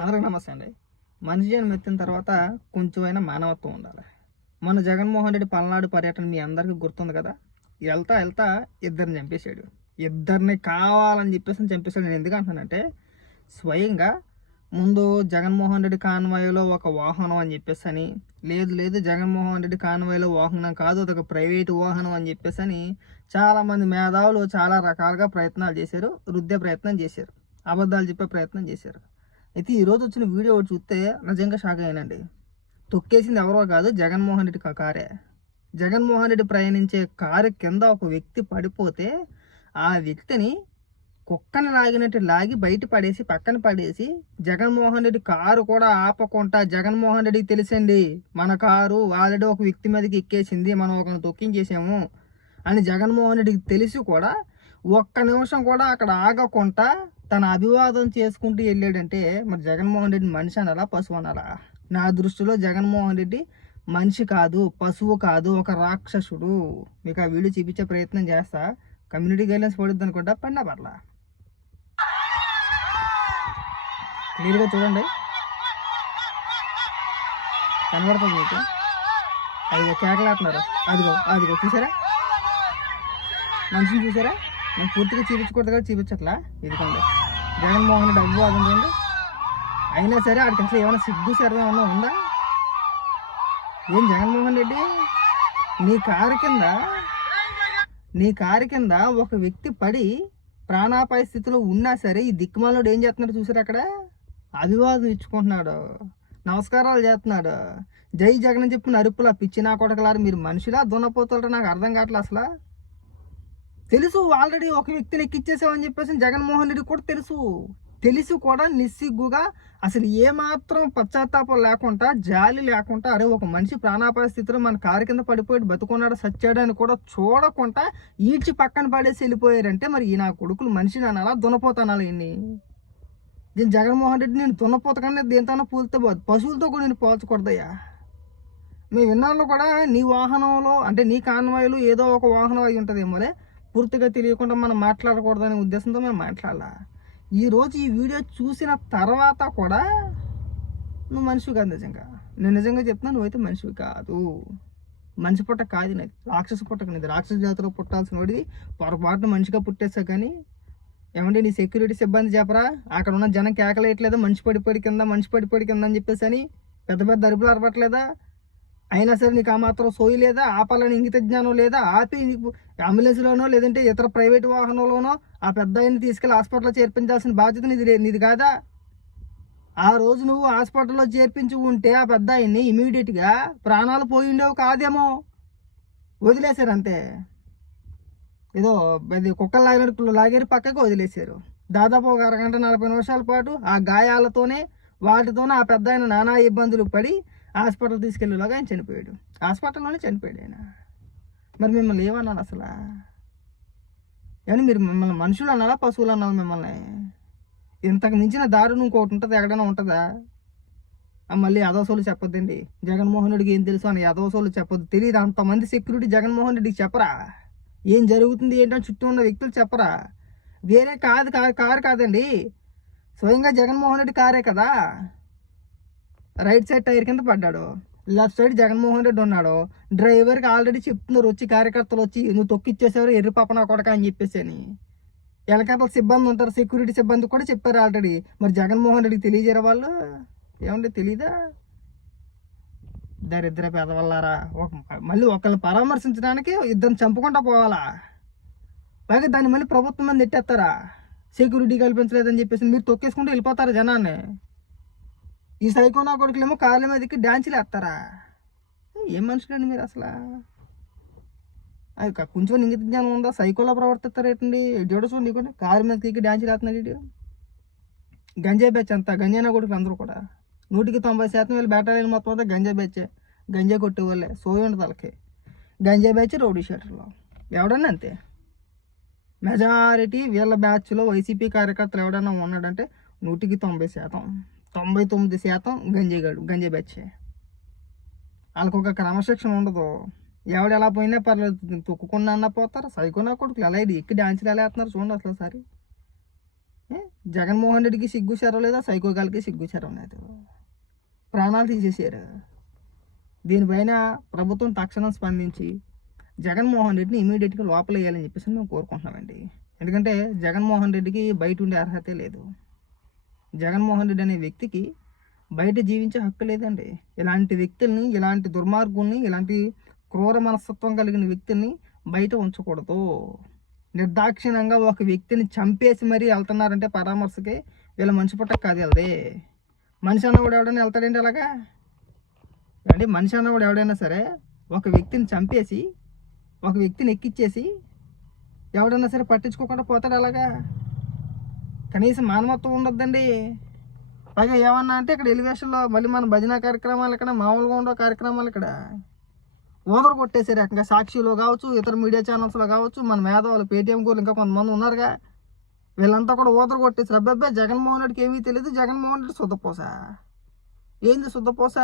అందరికి నమస్తే అండి. మనిషి జన్మ ఎత్తిన తర్వాత కొంచెమైనా మానవత్వం ఉండాలి. మన జగన్మోహన్ రెడ్డి పల్నాడు పర్యటన మీ అందరికీ గుర్తుంది కదా? వెళ్తా వెళ్తా ఇద్దరిని చంపేశాడు. ఇద్దరిని కావాలని చెప్పేసి చంపేశాడు. నేను ఎందుకు అంటున్నానంటే స్వయంగా ముందు జగన్మోహన్ రెడ్డి కాన్వాయ్లో ఒక వాహనం అని చెప్పేసి అని లేదు లేదు జగన్మోహన్ రెడ్డి కాన్వాయ్లో వాహనం కాదు అదొక ప్రైవేటు వాహనం అని చెప్పేసి అని చాలామంది మేధావులు చాలా రకాలుగా ప్రయత్నాలు చేశారు రుద్దే ప్రయత్నం చేశారు అబద్ధాలు చెప్పే ప్రయత్నం చేశారు. అయితే ఈరోజు వచ్చిన వీడియో ఒకటి చూస్తే నిజంగా షాక్ అయ్యానండి. తొక్కేసింది ఎవరో కాదు జగన్మోహన్ రెడ్డి కారే. జగన్మోహన్ రెడ్డి ప్రయాణించే కారు కింద ఒక వ్యక్తి పడిపోతే ఆ వ్యక్తిని కుక్కని లాగినట్టు లాగి బయట పడేసి పక్కన పడేసి జగన్మోహన్ రెడ్డి కారు కూడా ఆపకుండా జగన్మోహన్ రెడ్డికి తెలిసండి మన కారు ఆల్రెడీ ఒక వ్యక్తి మీదకి ఎక్కేసింది మనం ఒకరిని తొక్కించేసాము అని జగన్మోహన్ రెడ్డికి తెలిసి కూడా ఒక్క నిమిషం కూడా అక్కడ ఆగకుండా తన అభివాదం చేసుకుంటూ వెళ్ళాడంటే మరి జగన్మోహన్ రెడ్డి మనిషి అనాలా పశువు అనాలా? నా దృష్టిలో జగన్మోహన్ రెడ్డి మనిషి కాదు పశువు కాదు ఒక రాక్షసుడు. మీకు ఆ వీడియో చూపించే ప్రయత్నం చేస్తా. కమ్యూనిటీ గైడ్లైన్స్ పడుద్ది అనుకుంటా పడినా పర్లా? క్లియర్గా చూడండి. కనబడుతుంది మీకు? అదిగో కేకలాడుతున్నారు. అదిగో అదిగో చూసారా? మనిషిని చూసారా? నేను పూర్తిగా చూపించకూడదు కదా చూపించట్లా? ఇదిగోండి. జగన్మోహన్ డబ్బు అది అయినా సరే ఆడికి అసలు ఏమైనా సిగ్గు సరదా ఏమన్నా ఉందా? ఏం జగన్మోహన్ రెడ్డి? నీ కారు కింద నీ కారు కింద ఒక వ్యక్తి పడి ప్రాణాపాయ స్థితిలో ఉన్నా సరే ఈ దిక్కుమాలోడు ఏం చేస్తున్నాడు చూసారు అక్కడ? అభివాదం ఇచ్చుకుంటున్నాడు. నమస్కారాలు చేస్తున్నాడు. జై జగన్ చెప్పిన అరుపులా పిచ్చి నా కొడకలారు మీరు మనుషులా దున్నపోతులరా నాకు అర్థం కావట్లే అసలు? తెలుసు ఆల్రెడీ ఒక వ్యక్తిని ఎక్కిచ్చేసామని చెప్పేసి జగన్మోహన్ రెడ్డి కూడా తెలుసు. తెలిసి కూడా నిస్సిగ్గుగా అసలు ఏమాత్రం పశ్చాత్తాపం లేకుండా జాలి లేకుండా అరే ఒక మనిషి ప్రాణాపాయ స్థితిలో మన కారు కింద పడిపోయి బతుకున్నాడు సచ్చాడు అని కూడా చూడకుండా ఈడ్చి పక్కన పడేసి వెళ్ళిపోయారంటే మరి ఈ నా కొడుకులు మనిషిని అనాలా దున్నపోతానాలి ఇన్ని. దీని జగన్మోహన్ రెడ్డి నేను దున్నపోత దేంతోనో దేంతో పూలతో పోదు పశువులతో కూడా నేను పోల్చకూడదయ్యా. మీ విన్నాళ్ళు కూడా నీ వాహనంలో అంటే నీ కాన్వాయిలు ఏదో ఒక వాహనం అయి ఉంటుందేమోలే పూర్తిగా తెలియకుండా మనం మాట్లాడకూడదనే ఉద్దేశంతో మేము మాట్లాడాల. ఈరోజు ఈ వీడియో చూసిన తర్వాత కూడా నువ్వు మనిషి కాదు నిజంగా. నేను నిజంగా చెప్తున్నా నువ్వైతే మనిషివి కాదు. మనిషి పుట్ట కాదు నాది రాక్షస పుట్టక నీది రాక్షస జాతిలో పుట్టాల్సిన వాడిది పొరపాటున మనిషిగా పుట్టేసా కానీ ఏమంటే నీ సెక్యూరిటీ సిబ్బంది చెప్పరా? అక్కడ ఉన్న జనం కేకలేయట్లేదా? మనిషి పడిపోయి కింద మనిషి పడిపోయి కింద అని చెప్పేసి అని పెద్ద పెద్ద అరుపులు అరపట్లేదా అయినా సరే నీకు ఆ మాత్రం సోయి లేదా? ఆపాలని ఇంగిత జ్ఞానం లేదా? ఆపి నీకు అంబులెన్స్లోనో లేదంటే ఇతర ప్రైవేట్ వాహనంలోనో ఆ పెద్ద ఆయన్ని తీసుకెళ్ళి హాస్పిటల్లో చేర్పించాల్సిన బాధ్యత నీది నీది కాదా? ఆ రోజు నువ్వు హాస్పిటల్లో చేర్పించి ఉంటే ఆ పెద్ద ఆయన్ని ఇమీడియట్గా ప్రాణాలు పోయి ఉండేవి కాదేమో. వదిలేశారు అంతే. ఏదో అది కుక్కలు లాగినట్టు లాగారు పక్కకు వదిలేశారు. దాదాపు ఒక అరగంట నలభై నిమిషాల పాటు ఆ గాయాలతోనే వాటితోనే ఆ పెద్ద ఆయన నానా ఇబ్బందులు పడి హాస్పిటల్ తీసుకెళ్ళేలాగా ఆయన చనిపోయాడు. హాస్పిటల్లోనే చనిపోయాడు ఆయన. మరి మిమ్మల్ని ఏమన్నాను అసలు? కానీ మీరు మిమ్మల్ని మనుషులు అన్నారా పశువులు అన్నారు మిమ్మల్ని? ఇంతకు మించిన దారుణం ఇంకోటి ఉంటుంది? ఎక్కడైనా ఉంటుందా? మళ్ళీ యదోసోలు చెప్పొద్దండి. జగన్మోహన్ రెడ్డికి ఏం తెలుసు అని యదోసోలు చెప్పొద్దు. తెలియదు అంతమంది సెక్యూరిటీ జగన్మోహన్ రెడ్డికి చెప్పరా? ఏం జరుగుతుంది ఏంటని చుట్టూ ఉన్న వ్యక్తులు చెప్పరా? వేరే కాదు కాదు కారు కాదండి. స్వయంగా జగన్మోహన్ రెడ్డి కారే కదా? రైట్ సైడ్ టైర్ కింద పడ్డాడు. లెఫ్ట్ సైడ్ జగన్మోహన్ రెడ్డి ఉన్నాడు. డ్రైవర్కి ఆల్రెడీ చెప్తున్నారు వచ్చి కార్యకర్తలు వచ్చి నువ్వు తొక్కిచ్చేసేవారు ఎర్రి పాపన కొడక అని చెప్పేసి అని. ఎలకట్ల సిబ్బంది ఉంటారు సెక్యూరిటీ సిబ్బంది కూడా చెప్పారు ఆల్రెడీ. మరి జగన్మోహన్ రెడ్డికి తెలియజేరే వాళ్ళు? ఏమండి తెలీదా? దరిద్ర పెదవల్లారా ఒక మళ్ళీ ఒకరిని పరామర్శించడానికి ఇద్దరిని చంపుకుంటా పోవాలా? పైగా దాన్ని మళ్ళీ ప్రభుత్వం మీద ఎట్టేస్తారా సెక్యూరిటీ కల్పించలేదని చెప్పేసి మీరు తొక్కేసుకుంటూ వెళ్ళిపోతారా జనాన్ని? ఈ సైకోనా కొడుకులేమో కార్ల మీదకి డ్యాన్సులు వేస్తారా? ఏం మనుషులండి మీరు అసలు? అది కొంచెం ఇంగిత జ్ఞానం ఉందా? సైకోలా ప్రవర్తిస్తారు ఏంటండి? జోడు చూడండి కూడా కారు మీదకి డ్యాన్సులు వేస్తున్నాడు ఇటు గంజాయి బ్యాచ్ అంతా గంజాయినా కొడుకులు అందరూ కూడా. నూటికి తొంభై శాతం వీళ్ళు బేటాలని మొత్తం అంతా గంజాయి బెచ్చే గంజాయి కొట్టే వాళ్ళే సోయి ఉండదు వాళ్ళకి. గంజాయి బ్యాచ్ రౌడీ షీటర్లో. ఎవడన్నా అంతే. మెజారిటీ వీళ్ళ బ్యాచ్లో వైసీపీ కార్యకర్తలు ఎవడన్నా ఉన్నాడంటే నూటికి తొంభై శాతం. తొంభై తొమ్మిది శాతం గంజేగాడు గంజాయి బచ్చే వాళ్ళకు ఒక క్రమశిక్షణ ఉండదు. ఎవడు ఎలా పోయినా పర్లేదు తొక్కుకున్నా అన్న పోతారు సైకోనా కొడుకులు ఎలా ఇది? ఎక్కి డాన్సులు ఎలా వేస్తున్నారు చూడండి అసలు సారి జగన్మోహన్ రెడ్డికి సిగ్గు శరం లేదా? సైకోగాలకి సిగ్గు శరం లేదు. ప్రాణాలు తీసేసారు దీనిపైన ప్రభుత్వం తక్షణం స్పందించి జగన్మోహన్ రెడ్డిని ఇమీడియట్గా లోపల వేయాలని చెప్పేసి మేము కోరుకుంటున్నామండి. ఎందుకంటే జగన్మోహన్ రెడ్డికి బయట ఉండే అర్హతే లేదు. జగన్మోహన్ రెడ్డి అనే వ్యక్తికి బయట జీవించే హక్కు లేదండి. ఇలాంటి వ్యక్తుల్ని ఇలాంటి దుర్మార్గుల్ని ఇలాంటి క్రూర మనస్తత్వం కలిగిన వ్యక్తుల్ని బయట ఉంచకూడదు. నిర్దాక్షిణ్యంగా ఒక వ్యక్తిని చంపేసి మరీ వెళ్తున్నారంటే పరామర్శకి వీళ్ళ మనిషి పుట్టక కాదు వెళ్దే మనిషి అన్న కూడా ఎవడైనా వెళ్తాడేంటి అలాగా? అంటే మనిషి అన్న కూడా ఎవడైనా సరే ఒక వ్యక్తిని చంపేసి ఒక వ్యక్తిని ఎక్కిచ్చేసి ఎవడైనా సరే పట్టించుకోకుండా పోతాడు అలాగా? కనీసం మానవత్వం ఉండొద్దండి. పైగా ఏమన్నా అంటే ఇక్కడ ఎలివేషన్లో మళ్ళీ మన భజన కార్యక్రమాలు ఇక్కడ మామూలుగా ఉండే కార్యక్రమాలు ఇక్కడ. ఓదరు కొట్టేశారు ఏకంగా సాక్షిలో కావచ్చు ఇతర మీడియా ఛానల్స్లో కావచ్చు మన మేధావులు పేటీఎం గోలు ఇంకా కొంతమంది ఉన్నారుగా. వీళ్ళంతా కూడా ఓదరు కొట్టేసారు అబ్బాయి జగన్మోహన్ రెడ్డికి ఏమీ తెలియదు జగన్మోహన్ రెడ్డి శుద్ధపోస ఏంది శుద్ధపోస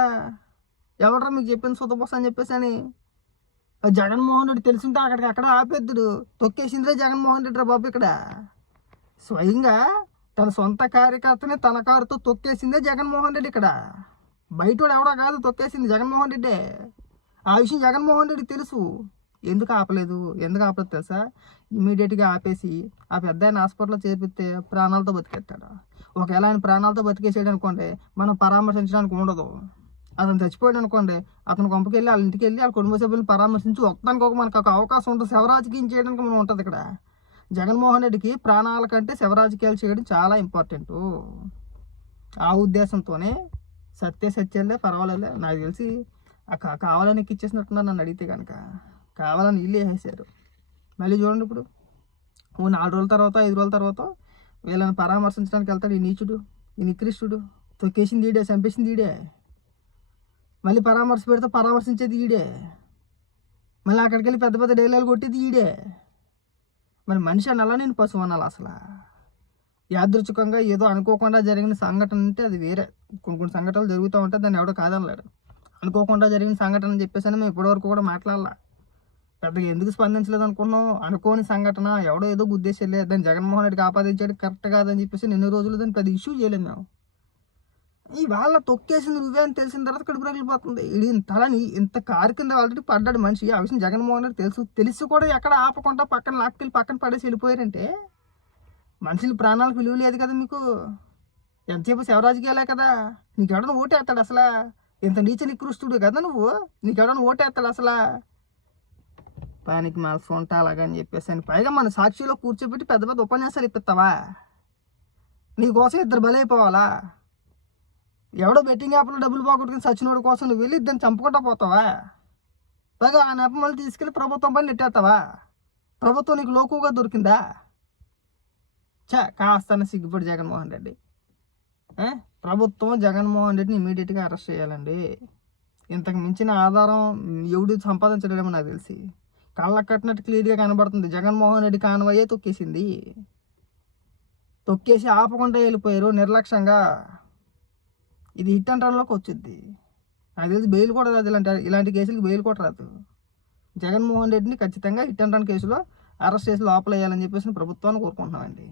ఎవడరా మీకు చెప్పింది శుద్ధపోస అని చెప్పేసి అని? జగన్మోహన్ రెడ్డి తెలిసింటే అక్కడికి అక్కడ ఆపేద్దుడు. తొక్కేసిందిరే జగన్మోహన్ రెడ్డి రా బాబు ఇక్కడ. స్వయంగా తన సొంత కార్యకర్తని తన కారుతో తొక్కేసిందే జగన్మోహన్ రెడ్డి ఇక్కడ. బయట ఎవడో కాదు తొక్కేసింది జగన్మోహన్ రెడ్డే. ఆ విషయం జగన్మోహన్ రెడ్డి తెలుసు. ఎందుకు ఆపలేదు? ఎందుకు ఆపలేదు తెలుసా? ఇమీడియట్గా ఆపేసి ఆ పెద్ద ఆయన హాస్పిటల్లో చేర్పిస్తే ప్రాణాలతో బతికేస్తాడు? ఒకవేళ ఆయన ప్రాణాలతో బతికేసాడు అనుకోండి మనం పరామర్శించడానికి ఉండదు. అతను చచ్చిపోయాడు అనుకోండి అతను కొంపకి వెళ్ళి వాళ్ళ ఇంటికి వెళ్ళి వాళ్ళ కుటుంబ సభ్యులను పరామర్శించి ఒక్కదానికి ఒక మనకు ఒక అవకాశం ఉంటుంది. శవరాజకీయం చేయడానికి మనం ఉంటుంది ఇక్కడ. జగన్మోహన్ రెడ్డికి ప్రాణాల కంటే శివరాజకీయాలు చేయడం చాలా ఇంపార్టెంట్ ఆ ఉద్దేశంతోనే సత్య సత్యాలే పర్వాలేదు నాకు తెలిసి కావాలని ఇచ్చేసినట్టున్నారు నన్ను అడిగితే కనుక కావాలని ఇల్లు వేసేసారు మళ్ళీ చూడండి ఇప్పుడు. ఓ నాలుగు రోజుల తర్వాత ఐదు రోజుల తర్వాత వీళ్ళని పరామర్శించడానికి వెళ్తాడు ఈ నీచుడు ఈ నికృష్టుడు. తొక్కేసింది ఈడే చంపేసింది ఈడే. మళ్ళీ పరామర్శ పెడితే పరామర్శించేది ఈడే. మళ్ళీ అక్కడికి వెళ్ళి పెద్ద పెద్ద డైలాగులు కొట్టేది ఈడే. మరి మనిషి అనాలా నేను పశువు అనాలి అసలు? యాదృచ్ఛికంగా ఏదో అనుకోకుండా జరిగిన సంఘటన అంటే అది వేరే. కొన్ని కొన్ని సంఘటనలు జరుగుతూ ఉంటే దాన్ని ఎవడో కాదనలేడు. అనుకోకుండా జరిగిన సంఘటన అని చెప్పేసి అని మేము ఇప్పటివరకు కూడా మాట్లాడాల. పెద్దగా ఎందుకు స్పందించలేదు అనుకున్నాం? అనుకోని సంఘటన ఎవడో ఏదో గుద్దేసి దాన్ని జగన్మోహన్ రెడ్డికి ఆపాదించాడు కరెక్ట్ కాదని చెప్పేసి నిన్న రోజులు దాన్ని పెద్ద ఇష్యూ చేయలేము మేము. ఈ వాళ్ళ తొక్కేసింది నువ్వే అని తెలిసిన తర్వాత కడుపు రగిలిపోతుంది. ఇది తలని ఇంత కారు కింద ఆల్రెడీ పడ్డాడు మనిషి. ఆ విషయం జగన్మోహన్ రెడ్డి తెలుసు. తెలిసి కూడా ఎక్కడ ఆపకుండా పక్కన లాక్కెళ్ళి పక్కన పడేసి వెళ్ళిపోయారంటే మనుషుల ప్రాణాలకు విలువ లేదు కదా మీకు. ఎంతసేపు శివరాజకీయాలే కదా? నీకెవడన్నా ఓటేస్తాడు అసలు? ఇంత నీచ నికృష్టుడు కదా నువ్వు? నీకెవడన్నా ఓటేస్తాడు అసలు? పానికి మా సొంట అలాగని చెప్పేసి అని. పైగా మన సాక్షిలో కూర్చోబెట్టి పెద్ద పెద్ద ఉపన్యాసాలు ఇప్పిస్తావా? నీకోసం ఇద్దరు బలైపోవాలా? ఎవడో బెట్టింగ్ యాప్లో డబ్బులు పోగొట్టుకుని సచినోడు కోసం నువ్వు వెళ్ళి దాన్ని చంపుకుంటా పోతావా? పైగా ఆ నెప మళ్ళీ తీసుకెళ్ళి ప్రభుత్వం పని నెట్టేస్తావా? ప్రభుత్వం నీకు లోకుగా దొరికిందా? చా కాస్త సిగ్గుపడి జగన్మోహన్ రెడ్డి. ప్రభుత్వం జగన్మోహన్ రెడ్డిని ఇమీడియట్గా అరెస్ట్ చేయాలండి. ఇంతకు మించిన ఆధారం ఎవడు సంపాదించలేమో నాకు తెలిసి. కళ్ళకు కట్టినట్టు క్లియర్గా కనబడుతుంది. జగన్మోహన్ రెడ్డి కానవయ్యే తొక్కేసింది. తొక్కేసి ఆపకుండా వెళ్ళిపోయారు నిర్లక్ష్యంగా. ఇది హిట్ అండ్ రన్లోకి వచ్చింది నాకు తెలిసి బెయిల్ కూడా రాదు ఇలాంటి ఇలాంటి కేసులకి బెయిల్ కూడా రాదు. జగన్మోహన్ రెడ్డిని ఖచ్చితంగా హిట్ అండ్ రన్ కేసులో అరెస్ట్ చేసి లోపల వేయాలని చెప్పేసి ప్రభుత్వాన్ని కోరుకుంటున్నామండి.